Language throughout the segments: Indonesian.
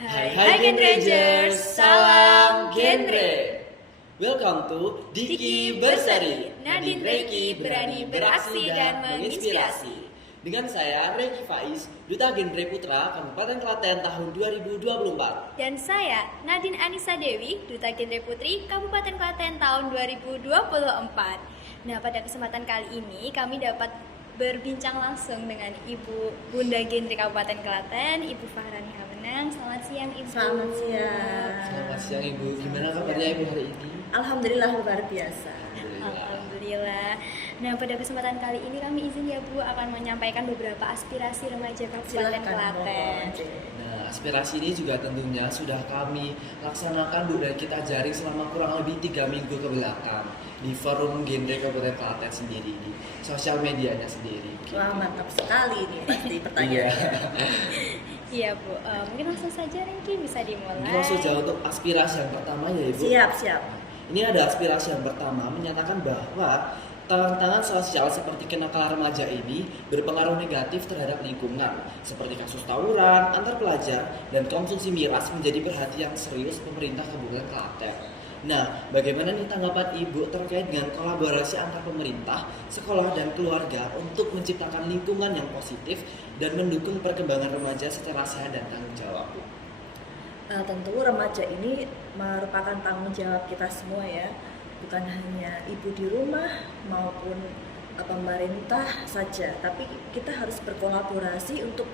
Hai Genrangers, salam genre. Welcome to Diki Bersari. Nadine Reiki berani beraksi dan menginspirasi. Dengan saya Reiki Faiz, Duta Genre Putra Kabupaten Klaten tahun 2024. Dan saya Nadine Anissa Dewi, Duta Genre Putri Kabupaten Klaten tahun 2024. Nah, pada kesempatan kali ini kami dapat berbincang langsung dengan Ibu Bunda Genre Kabupaten Klaten, Ibu Fahrani Hamenang. Selamat siang Ibu. Selamat siang. Selamat siang Ibu. Gimana kabarnya Ibu hari ini? Alhamdulillah luar biasa. Alhamdulillah. Nah, pada kesempatan kali ini kami izin ya Bu akan menyampaikan beberapa aspirasi remaja Kabupaten Klaten. Nah, aspirasi ini juga tentunya sudah kami laksanakan Bu dan kita jaring selama kurang lebih 3 minggu ke belakang di forum genre Kabupaten Klaten sendiri, di sosial medianya sendiri. Wah, mantap sekali nih pasti pertanyaannya. Iya Bu, mungkin langsung saja Ringki bisa dimulai. Mungkin langsung saja untuk aspirasi yang pertama ya Ibu. Siap. Ini ada aspirasi yang pertama menyatakan bahwa tantangan sosial seperti kenakalan remaja ini berpengaruh negatif terhadap lingkungan, seperti kasus tawuran antar pelajar dan konsumsi miras menjadi perhatian serius pemerintah Kabupaten Klaten. Nah, bagaimana nih tanggapan Ibu terkait dengan kolaborasi antar pemerintah, sekolah dan keluarga untuk menciptakan lingkungan yang positif dan mendukung perkembangan remaja secara sehat dan tanggung jawab, Bu? Tentu remaja ini merupakan tanggung jawab kita semua ya, bukan hanya ibu di rumah maupun pemerintah saja, tapi kita harus berkolaborasi untuk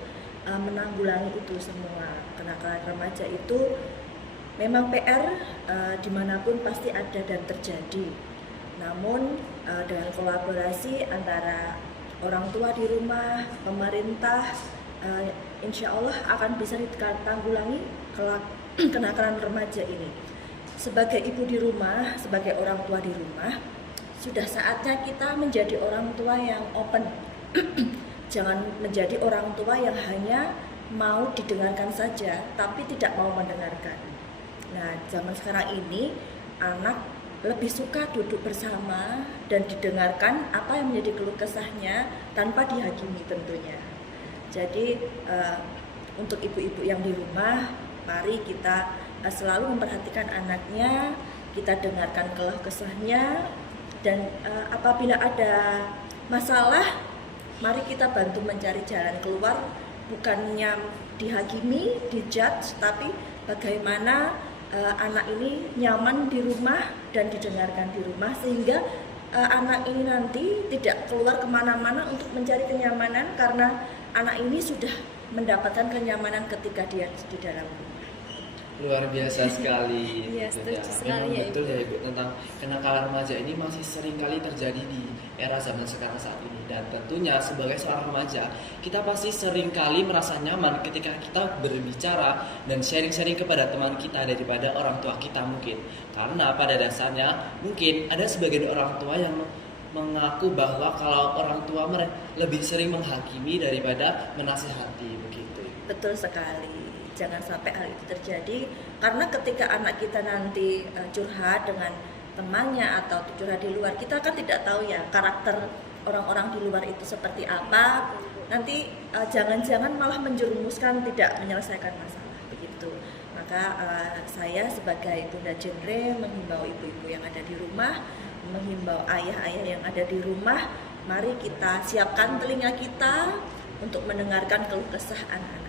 menanggulangi itu semua. Kenakalan remaja itu memang PR dimanapun pasti ada dan terjadi. Namun dengan kolaborasi antara orang tua di rumah, pemerintah, insya Allah akan bisa ditanggulangi kenakalan remaja ini. Sebagai ibu di rumah, sebagai orang tua di rumah, sudah saatnya kita menjadi orang tua yang open. Jangan menjadi orang tua yang hanya mau didengarkan saja, tapi tidak mau mendengarkan. Nah, zaman sekarang ini anak lebih suka duduk bersama dan didengarkan apa yang menjadi keluh kesahnya tanpa dihakimi tentunya. Jadi untuk ibu-ibu yang di rumah, mari kita selalu memperhatikan anaknya, kita dengarkan keluh kesahnya, dan apabila ada masalah, mari kita bantu mencari jalan keluar, bukannya dihakimi, dijudge, tapi bagaimana anak ini nyaman di rumah dan didengarkan di rumah, sehingga anak ini nanti tidak keluar kemana-mana untuk mencari kenyamanan, karena anak ini sudah mendapatkan kenyamanan ketika dia di dalam rumah. Luar biasa sekali. Iya, setuju sekali Memang ya, betul Ibu. ya Ibu, tentang kenakalan remaja ini masih sering kali terjadi di era zaman sekarang saat ini. Dan tentunya sebagai seorang remaja, kita pasti sering kali merasa nyaman ketika kita berbicara dan sharing-sharing kepada teman kita daripada orang tua kita mungkin. Karena pada dasarnya mungkin ada sebagian orang tua yang mengaku bahwa kalau orang tua mereka lebih sering menghakimi daripada menasihati begitu. Betul sekali. Jangan sampai hal itu terjadi, karena ketika anak kita nanti curhat dengan temannya atau curhat di luar, kita kan tidak tahu ya karakter orang-orang di luar itu seperti apa. Nanti jangan-jangan malah menjerumuskan, tidak menyelesaikan masalah begitu. Maka saya sebagai Bunda Genre menghimbau ibu-ibu yang ada di rumah, menghimbau ayah-ayah yang ada di rumah, mari kita siapkan telinga kita untuk mendengarkan keluh kesah anak-anak.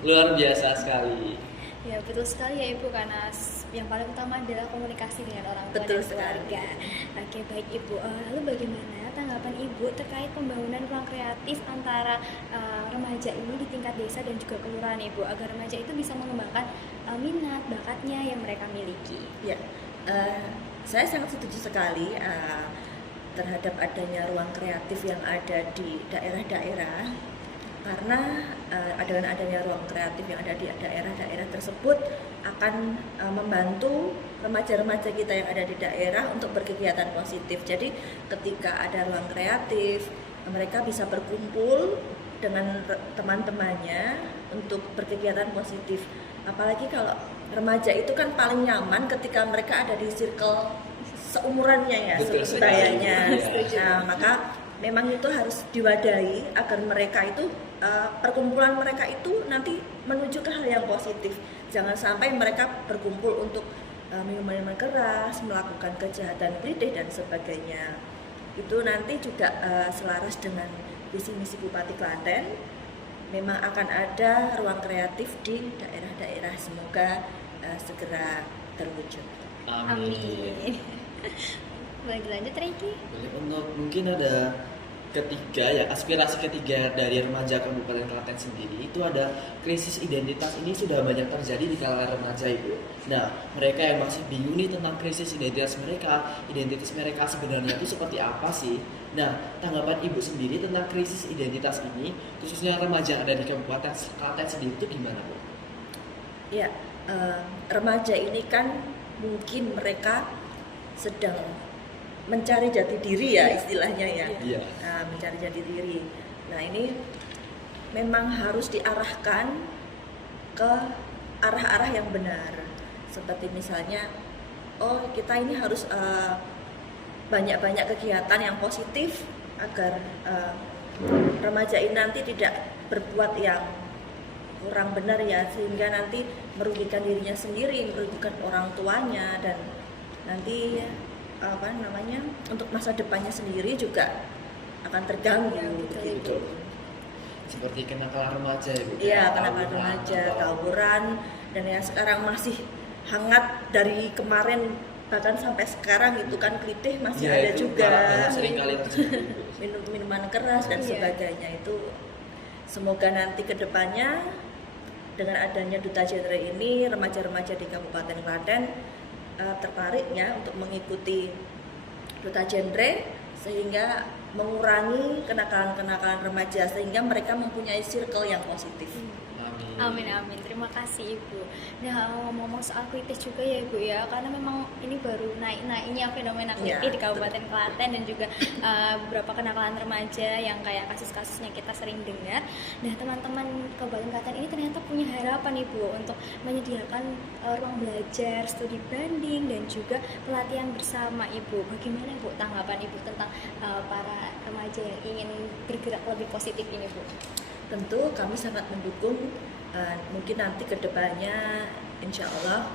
Luar biasa sekali. Ya, betul sekali ya Ibu, karena yang paling utama adalah komunikasi dengan orang tua Betul dan keluarga. Oke, baik Ibu. Lalu bagaimana tanggapan Ibu terkait pembangunan ruang kreatif antara remaja ini di tingkat desa dan juga kelurahan Ibu, agar remaja itu bisa mengembangkan minat, bakatnya yang mereka miliki? Ya, saya sangat setuju sekali terhadap adanya ruang kreatif yang ada di daerah-daerah. Karena dengan adanya ruang kreatif yang ada di daerah-daerah tersebut akan membantu remaja-remaja kita yang ada di daerah untuk berkegiatan positif. Jadi ketika ada ruang kreatif, mereka bisa berkumpul dengan teman-temannya untuk berkegiatan positif. Apalagi kalau remaja itu kan paling nyaman ketika mereka ada di circle seumurannya ya, sebayanya. Nah, maka memang itu harus diwadahi agar mereka itu perkumpulan mereka itu nanti menuju ke hal yang positif. Jangan sampai mereka berkumpul untuk minuman keras, melakukan kejahatan klitih dan sebagainya. Itu nanti juga selaras dengan visi misi Bupati Klaten. Memang akan ada ruang kreatif di daerah-daerah, semoga segera terwujud. Amin. Boleh dilanjut Reiki? Boleh, untuk mungkin ada ketiga ya, aspirasi ketiga dari remaja Kabupaten Klaten sendiri itu ada krisis identitas. Ini sudah banyak terjadi di kalangan remaja Ibu. Nah, mereka yang masih bingung nih tentang krisis identitas mereka sebenarnya itu seperti apa sih? Nah, tanggapan Ibu sendiri tentang krisis identitas ini, khususnya remaja yang ada di Kabupaten Klaten sendiri itu gimana Bu? Ya, remaja ini kan mungkin mereka sedang mencari jati diri ya istilahnya ya. Iya. Nah, mencari jati diri. Nah, ini memang harus diarahkan ke arah-arah yang benar. Seperti misalnya, oh kita ini harus banyak-banyak kegiatan yang positif agar remaja ini nanti tidak berbuat yang kurang benar ya, sehingga nanti merugikan dirinya sendiri, merugikan orang tuanya, dan nanti untuk masa depannya sendiri juga akan terganggu gitu. Seperti kenakalan remaja ya Bu? Iya, kenakalan remaja, tawuran, dan ya sekarang masih hangat dari kemarin bahkan sampai sekarang itu kan klitih masih ada juga, seringkali terjadi minuman keras dan sebagainya. Itu semoga nanti kedepannya dengan adanya Duta Genre ini, remaja-remaja di Kabupaten Klaten tertarik ya untuk mengikuti Duta Genre, sehingga mengurangi kenakalan-kenakalan remaja, sehingga mereka mempunyai circle yang positif. Amin, amin. Terima kasih Ibu. Nah, ngomong-ngomong soal klitih juga ya Ibu ya, karena memang ini baru naik-naiknya fenomena klitih di Kabupaten Klaten, dan juga beberapa kenakalan remaja yang kayak kasus-kasusnya kita sering dengar. Nah, teman-teman Kabupaten Klaten ini ternyata punya harapan Ibu untuk menyediakan ruang belajar, studi banding, dan juga pelatihan bersama Ibu. Bagaimana Bu tanggapan Ibu tentang para remaja yang ingin bergerak lebih positif ini Bu? Tentu kami sangat mendukung. Mungkin nanti kedepannya insya Allah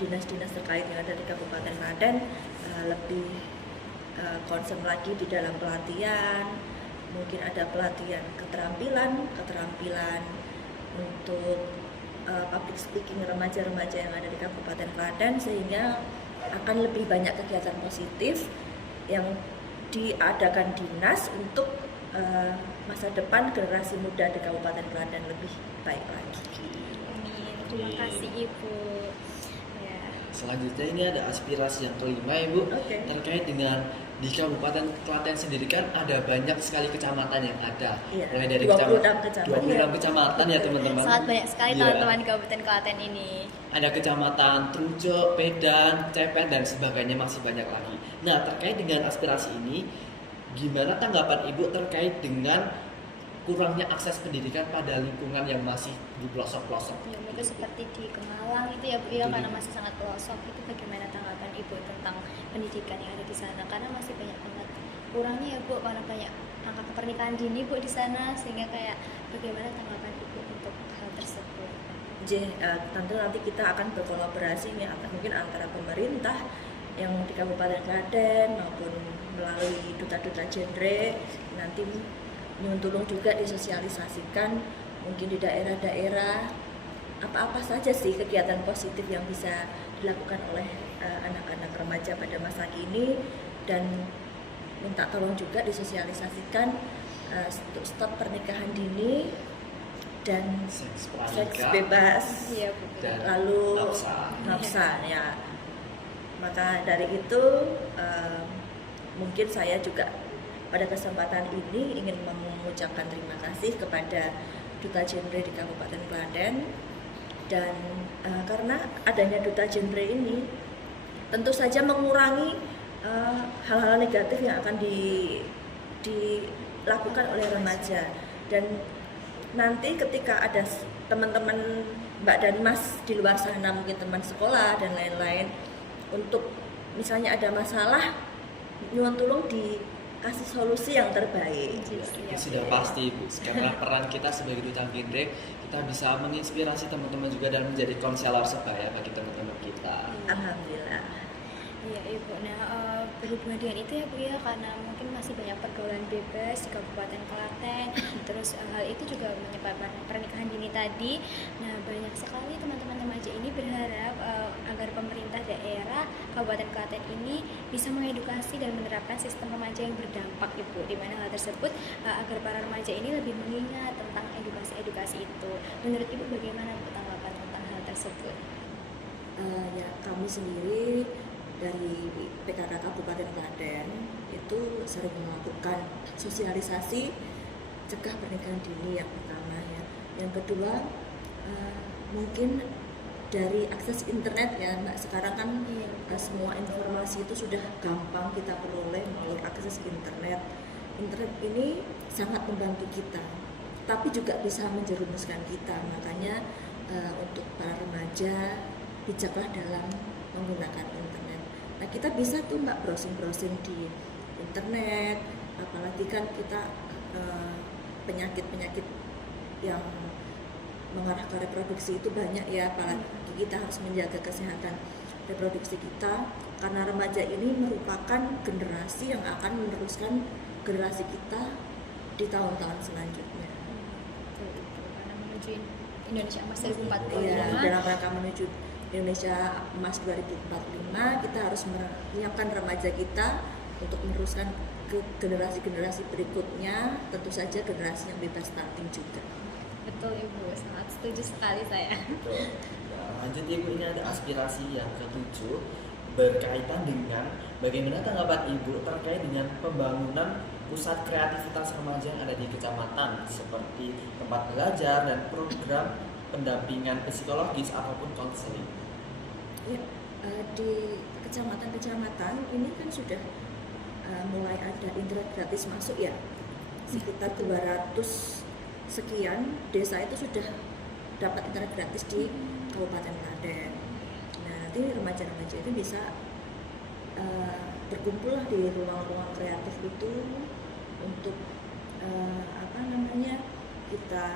dinas-dinas terkait yang ada di Kabupaten Klaten lebih concern lagi di dalam pelatihan. Mungkin ada pelatihan keterampilan untuk public speaking remaja-remaja yang ada di Kabupaten Klaten, sehingga akan lebih banyak kegiatan positif yang diadakan dinas untuk masa depan generasi muda di Kabupaten Klaten lebih baik lagi. Amin. Terima kasih Ibu. Ya. Selanjutnya ini ada aspirasi yang kelima Ibu, terkait dengan di Kabupaten Klaten sendiri kan ada banyak sekali kecamatan yang ada. Iya, Mulai dari 26 kecamatan ya teman-teman. Sangat banyak sekali teman-teman di Kabupaten Klaten ini. Ada kecamatan Trujo, Pedan, Cepet, dan sebagainya, masih banyak lagi. Nah, terkait dengan aspirasi ini, gimana tanggapan Ibu terkait dengan kurangnya akses pendidikan pada lingkungan yang masih di pelosok-pelosok? Ya, mungkin seperti di Kemalang itu ya Bu ya, karena masih sangat pelosok. Itu bagaimana tanggapan Ibu tentang pendidikan yang ada di sana? Karena masih banyak banget kurangnya ya Bu, karena banyak angka pernikahan dini Bu di sana, sehingga kayak bagaimana tanggapan Ibu untuk hal tersebut? Tentu nanti kita akan berkolaborasi nih, mungkin antara pemerintah yang di Kabupaten Klaten maupun melalui duta-duta genre, nanti Nyuntulung juga disosialisasikan mungkin di daerah-daerah apa-apa saja sih kegiatan positif yang bisa dilakukan oleh anak-anak remaja pada masa kini, dan minta tolong juga disosialisasikan untuk stop pernikahan dini dan seks bebas, Iya Bu. lalu nafsa ya. Maka dari itu mungkin saya juga pada kesempatan ini ingin mengucapkan terima kasih kepada Duta Genre di Kabupaten Klaten, dan karena adanya Duta Genre ini tentu saja mengurangi hal-hal negatif yang akan dilakukan oleh remaja. Dan nanti ketika ada teman-teman Mbak dan Mas di luar sana, mungkin teman sekolah dan lain-lain, untuk misalnya ada masalah, nyuwun tulung kasih solusi yang terbaik. Itu sudah pasti Bu, karena peran kita sebagai duta genre, kita bisa menginspirasi teman-teman juga dan menjadi konselor sebaya bagi teman-teman kita. Alhamdulillah. Iya Ibu, nah berhubungan dengan itu ya Bu ya, karena mungkin masih banyak pergaulan bebas di Kabupaten Klaten, terus hal itu juga menyebabkan pernikahan dini tadi. Nah banyak sekali teman-teman remaja ini berharap agar pemerintah daerah Kabupaten Klaten ini bisa mengedukasi dan menerapkan sistem remaja yang berdampak Ibu, di mana hal tersebut agar para remaja ini lebih mengingat tentang edukasi-edukasi itu. Menurut Ibu bagaimana Bu tanggapan tentang hal tersebut? Ya kami sendiri dari PKK Kabupaten Klaten itu sering melakukan sosialisasi cegah pernikahan dini yang pertama ya. Yang kedua mungkin dari akses internet ya Mbak, sekarang kan semua informasi itu sudah gampang kita peroleh melalui akses internet. Internet ini sangat membantu kita, tapi juga bisa menjerumuskan kita. Makanya untuk para remaja bijaklah dalam menggunakan internet. Nah kita bisa tuh Mbak browsing-browsing di internet, apalagi kan kita penyakit-penyakit yang mengarah ke reproduksi itu banyak ya, apalagi kita harus menjaga kesehatan reproduksi kita, karena remaja ini merupakan generasi yang akan meneruskan generasi kita di tahun-tahun selanjutnya. Karena menuju Indonesia Emas 2045. Ya, dalam rangka menuju Indonesia Emas 2045 kita harus menyiapkan remaja kita untuk meneruskan ke generasi-generasi berikutnya, tentu saja generasi yang bebas stunting juga. Betul Ibu, sangat setuju sekali saya. Betul. Nah, lanjut Ibu, ini ada aspirasi yang ketujuh berkaitan dengan bagaimana tanggapan Ibu terkait dengan pembangunan pusat kreativitas remaja yang ada di kecamatan seperti tempat belajar dan program pendampingan psikologis ataupun konseling. Ya, di kecamatan-kecamatan ini kan sudah mulai ada internet gratis masuk ya, sekitar 200 sekian desa itu sudah dapat internet gratis di Kabupaten Klaten. Nah, nanti remaja-remaja itu bisa berkumpul lah di ruang-ruang kreatif itu untuk kita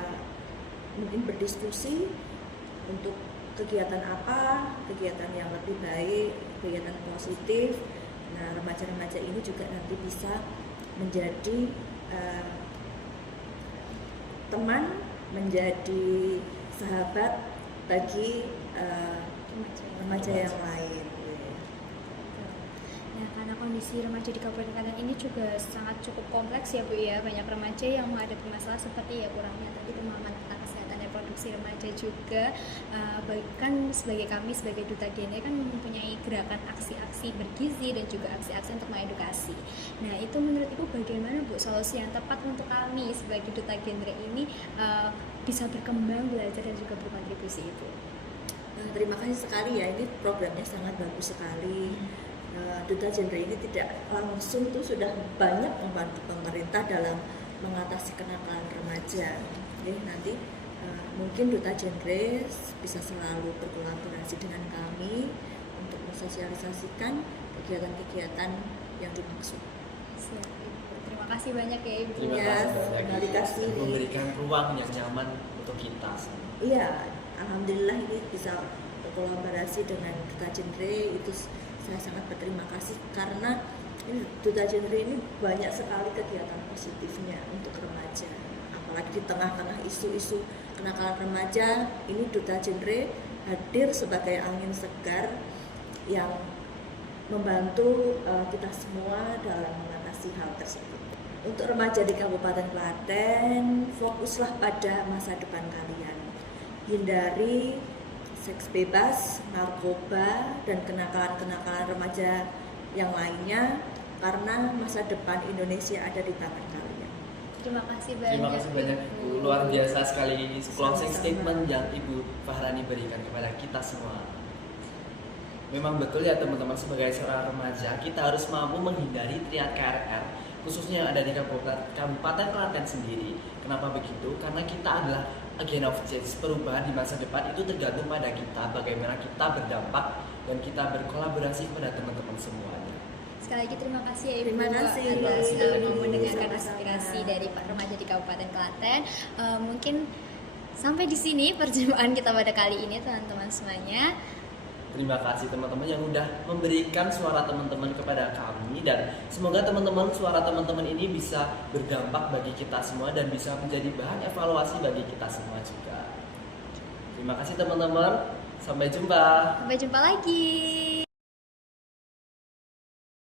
mungkin berdiskusi untuk kegiatan apa, kegiatan yang lebih baik, kegiatan positif. Nah, remaja-remaja ini juga nanti bisa menjadi teman, menjadi sahabat bagi remaja yang lain. Nah, karena kondisi remaja di Kabupaten Klaten ini juga sangat cukup kompleks ya Bu ya. Banyak remaja yang menghadapi masalah seperti ya kurangnya tadi pemahaman tentang kesehatan reproduksi remaja juga. Bahkan sebagai kami sebagai duta genre kan mempunyai gerakan aksi-aksi bergizi dan juga aksi-aksi untuk mengedukasi. Nah, itu menurut Ibu bagaimana Bu solusi yang tepat untuk kami sebagai duta genre ini bisa berkembang, belajar dan juga berkontribusi Ibu? Terima kasih sekali ya, ini programnya sangat bagus sekali. Duta Genre ini tidak langsung tuh sudah banyak membantu pemerintah dalam mengatasi kenakalan remaja. Jadi nanti mungkin Duta Genre bisa selalu berkolaborasi dengan kami untuk mensosialisasikan kegiatan-kegiatan yang dimaksud. Siap, Ibu. Terima kasih banyak ya Ibu. Terima Ya, kasih dikasih. memberikan ruang yang nyaman untuk kita. Iya, alhamdulillah ini bisa berkolaborasi dengan Duta Genre, itu saya sangat berterima kasih karena ini Duta Genre ini banyak sekali kegiatan positifnya untuk remaja. Apalagi di tengah-tengah isu-isu kenakalan remaja, ini Duta Genre hadir sebagai angin segar yang membantu kita semua dalam mengatasi hal tersebut. Untuk remaja di Kabupaten Klaten, fokuslah pada masa depan kalian. Hindari seks bebas, narkoba, dan kenakalan-kenakalan remaja yang lainnya karena masa depan Indonesia ada di tangan kalian. Terima kasih banyak. Terima kasih banyak Ibu. Luar biasa sekali closing statement yang Ibu Fahrani berikan kepada kita semua. Memang betul ya teman-teman, sebagai seorang remaja kita harus mampu menghindari triad KRR khususnya yang ada di Kabupaten Klaten sendiri. Kenapa begitu? Karena kita adalah agent of change, perubahan di masa depan itu tergantung pada kita, bagaimana kita berdampak dan kita berkolaborasi kepada teman-teman semuanya. Sekali lagi terima kasih ya Ibu Terima kasih. atas mau mendengarkan Sama-sama. aspirasi dari Pak Remaja di Kabupaten Klaten. Mungkin sampai di sini perjumpaan kita pada kali ini teman-teman semuanya. Terima kasih teman-teman yang udah memberikan suara teman-teman kepada kami, dan semoga teman-teman suara teman-teman ini bisa berdampak bagi kita semua dan bisa menjadi bahan evaluasi bagi kita semua juga. Terima kasih teman-teman. Sampai jumpa. Sampai jumpa lagi.